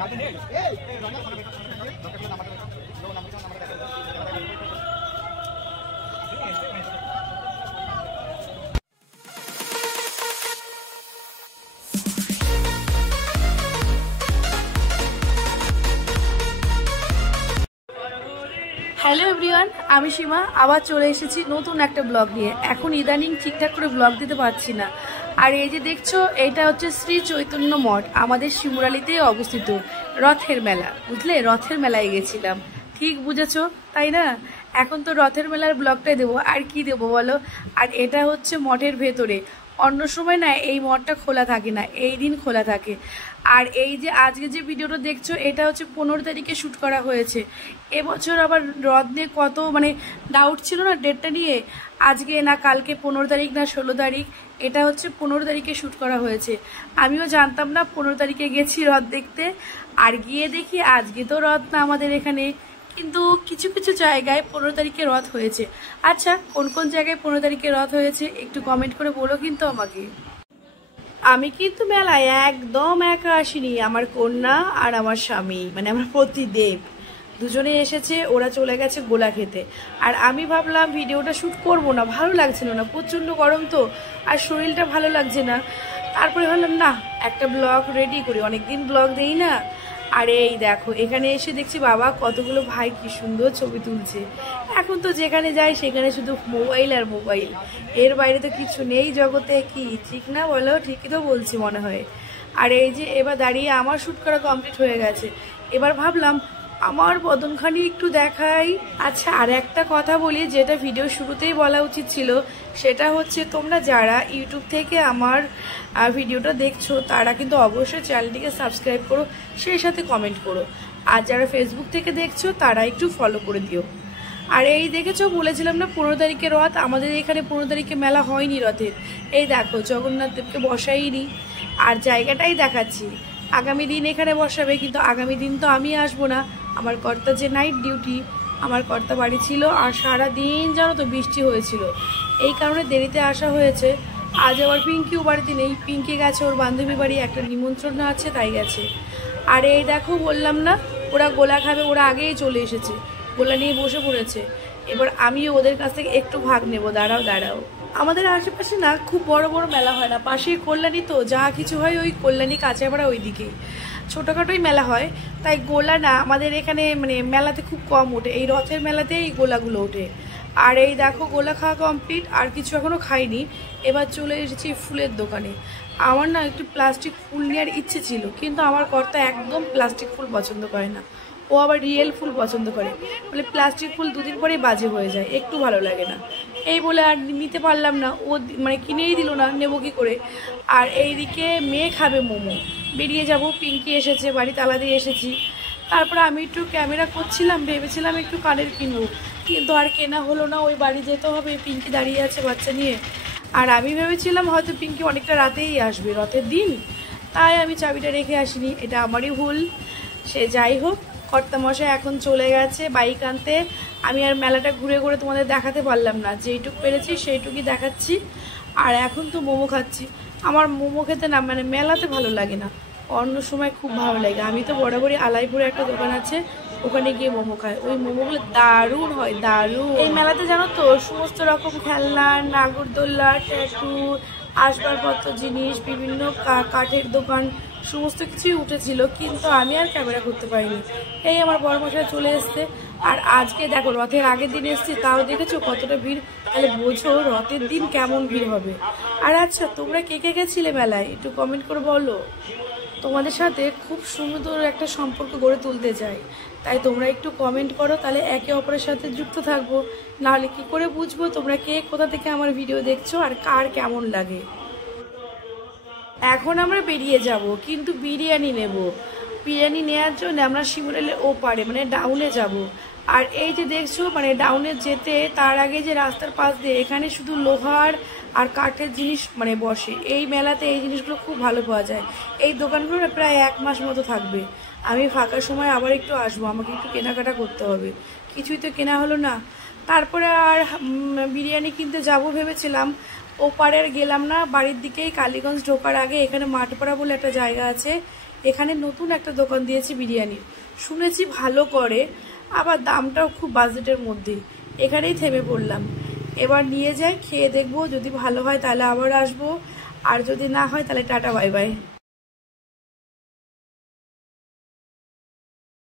Hello everyone, আমি সীমা আবার চলে এসেছি নতুন একটা ব্লগ নিয়ে। এখন ইদানিং ঠিকঠাক করে ব্লগ দিতে পারছি না। আর এই যে দেখছো, এটা হচ্ছে শ্রী চৈতন্য মঠ, আমাদের শিমুরালিতেই অবস্থিত। রথের মেলা, বুঝলে, রথের মেলায় গেছিলাম। ঠিক বুঝেছো তাই না? এখন তো রথের মেলার ব্লগটাই দেবো, আর কি দেবো বলো। আর এটা হচ্ছে মঠের ভেতরে। অন্য সময় না এই মঠটা খোলা থাকে না, এই দিন খোলা থাকে। আর এই যে আজকে যে ভিডিওটা দেখছো, এটা হচ্ছে 15 তারিখে শ্যুট করা হয়েছে। এবছর আবার রথ নিয়ে কত ডাউট ছিল না ডেটটা নিয়ে, আজকে না কালকে 15 তারিখ না 16 তারিখ। এটা হচ্ছে 15 তারিখে শ্যুট করা হয়েছে। আমিও জানতাম না, 15 তারিখে গেছি রথ দেখতে, আর গিয়ে দেখি আজকে তো রথ না আমাদের এখানে, কিন্তু কিছু কিছু জায়গায় 15 তারিখে রথ হয়েছে। আচ্ছা, কোন কোন জায়গায় 15 তারিখে রথ হয়েছে একটু কমেন্ট করে বলো কিন্তু আমাকে। আমি কিন্তু মেলায় একদম একা আসিনি, আমার কন্যা আর আমার স্বামী, আমার পতিদেব দুজনে এসেছে। ওরা চলে গেছে গোলা খেতে। আর আমি ভাবলাম ভিডিওটা শ্যুট করব না, ভালো লাগছিল না, প্রচণ্ড গরম তো, আর শরীরটা ভালো লাগছে না। তারপরে ভাবলাম না, একটা ব্লগ রেডি করি, অনেকদিন ব্লগ দেই না। আর এই দেখো, এখানে এসে দেখছি বাবা কতগুলো ভাই কি সুন্দর ছবি তুলছে। এখন তো যেখানে যাই সেখানে শুধু মোবাইল আর মোবাইল, এর বাইরে তো কিছু নেই জগতে। কি ঠিক না বলো? ঠিকই তো বলছি মনে হয়। আর এই যে এবার দাঁড়িয়ে আমার শ্যুট করা কমপ্লিট হয়ে গেছে। এবার ভাবলাম আমার বদনখানি একটু দেখাই। আচ্ছা, আর একটা কথা বলি, যেটা ভিডিও শুরুতেই বলা উচিত ছিল, সেটা হচ্ছে তোমরা যারা ইউটিউব থেকে আমার ভিডিওটা দেখছো তারা কিন্তু অবশ্যই চ্যানেলটিকে সাবস্ক্রাইব করো, সেই সাথে কমেন্ট করো। আর যারা ফেসবুক থেকে দেখছো তারা একটু ফলো করে দিও। আর এই দেখেছো, বলেছিলাম না 15 তারিখে রথ, আমাদের এখানে 15 তারিখে মেলা হয়নি রথের। এই দেখো, জগন্নাথ দেবকে বসাইনি, আর জায়গাটাই দেখাচ্ছি। আগামী দিন এখানে বসাবে, কিন্তু আগামী দিন তো আমি আসবো না, আমার কর্তা যে নাইট ডিউটি, আমার কর্তা বাড়ি ছিল। আর সারা দিন জানো তো বৃষ্টি হয়েছিল, এই কারণে দেরিতে আসা হয়েছে। আজ আবার পিঙ্কিও বাড়িতে নেই, পিঙ্কি গেছে ওর বান্ধবী বাড়ি, একটা নিমন্ত্রণ আছে তাই গেছে। আর এই দেখো, বললাম না ওরা গোলা খাবে, ওরা আগেই চলে এসেছে, গোলা নিয়ে বসে পড়েছে। এবার আমিও ওদের কাছ থেকে একটু ভাগ নেব। দাঁড়াও দাঁড়াও, আমাদের আশেপাশে না খুব বড় বড় মেলা হয় না, পাশেই কল্যাণী, তো যা কিছু হয় ওই কল্যাণী কাঁচাপাড়া ওই দিকেই ছোটোখাটোই মেলা হয়। তাই গোলা না আমাদের এখানে মেলাতে খুব কম ওঠে, এই রথের মেলাতে এই গোলাগুলো ওঠে। আর এই দেখো, গোলা খাওয়া কমপ্লিট, আর কিছু এখনও খাইনি। এবার চলে এসেছি ফুলের দোকানে। আমার না একটু প্লাস্টিক ফুল নেওয়ার ইচ্ছে ছিল, কিন্তু আমার কর্তা একদম প্লাস্টিক ফুল পছন্দ করে না, ও আবার রিয়েল ফুল পছন্দ করে। প্লাস্টিক ফুল দুদিন পরেই বাজে হয়ে যায়, একটু ভালো লাগে না। এই বলে আর নিতে পারলাম না, ও কিনেই দিল না, নেবো কি করে। আর এইদিকে মেয়ে খাবে মোমো, বেরিয়ে যাব। পিঙ্কি এসেছে, বাড়ি তালা দিয়ে এসেছি। তারপরে আমি একটু ক্যামেরা করছিলাম, ভেবেছিলাম একটু কানের কিনবো, কিন্তু আর কেনা হলো না, ওই বাড়ি যেতে হবে, পিঙ্কি দাঁড়িয়ে আছে বাচ্চা নিয়ে। আর আমি ভেবেছিলাম হয়তো পিঙ্কি অনেকটা রাতেই আসবে রথের দিন, তাই আমি চাবিটা রেখে আসিনি, এটা আমারই ভুল। সে যাই হোক, কর্তামশাই এখন চলে গেছে বাইক আনতে। আমি আর মেলাটা ঘুরে ঘুরে তোমাদের দেখাতে পারলাম না, যেইটুক পেরেছি সেইটুকুই দেখাচ্ছি। আর এখন তো মোমো খাচ্ছি। আমার মোমো খেতে না মেলাতে ভালো লাগে না, অন্য সময় খুব ভালো লাগে। আমি তো বরাবরই আলাইপুরে একটা দোকান আছে, ওখানে গিয়ে মোমো খাই, ওই মোমোগুলো দারুণ হয়, দারুণ। এই মেলাতে জানো তো সমস্ত রকম খেলনা, নাগরদোল্লা, ট্যাটু, আসবাবপত্র জিনিস, বিভিন্ন কাঠের দোকান, সমস্ত কিছুই উঠেছিল, কিন্তু আমি আর ক্যামেরা করতে পারিনি। এই আমার বড়মশাই চলে এসছে। আর আজকে দেখো, রথের আগের দিন এসছি, তাও দেখেছো কতটা ভিড়, তাহলে বোঝো রথের দিন কেমন ভিড় হবে। আর আচ্ছা, তোমরা কে কে গেছিলে মেলায় একটু কমেন্ট করে বলো। তোমাদের সাথে খুব সুন্দর একটা সম্পর্ক গড়ে তুলতে চাই, তাই তোমরা একটু কমেন্ট করো, তাহলে একে অপরের সাথে যুক্ত থাকবো। নাহলে কি করে বুঝবো তোমরা কে কোথা থেকে আমার ভিডিও দেখছো আর কার কেমন লাগে। এখন আমরা বেরিয়ে যাব, কিন্তু বিরিয়ানি নেব। বিরিয়ানি নেওয়ার জন্য আমরা শিমুরালের ওপারে ডাউনে যাব। আর এই যে দেখছো ডাউনে যেতে তার আগে যে রাস্তার পাশ দিয়ে, এখানে শুধু লোহার আর কাঠের জিনিস বসে। এই মেলাতে এই জিনিসগুলো খুব ভালো পাওয়া যায়। এই দোকানগুলো প্রায় 1 মাস মতো থাকবে। আমি ফাঁকা সময় আবার একটু আসবো, আমাকে একটু কেনাকাটা করতে হবে, কিছুই তো কেনা হলো না। তারপরে আর বিরিয়ানি কিনতে যাব ভেবেছিলাম, ওপারে আর গেলাম না, বাড়ির দিকেই কালীগঞ্জ ঢোকার আগে এখানে মাঠপাড়া বলে একটা জায়গা আছে, এখানে নতুন একটা দোকান দিয়েছে বিরিয়ানির, শুনেছি ভালো করে, আবার দামটাও খুব বাজেটের মধ্যে। এখানেই থেমে পড়লাম। এবার নিয়ে যাই, খেয়ে দেখবো, যদি ভালো হয় তাহলে আবার আসবো, আর যদি না হয় তাহলে টাটা বাই বাই।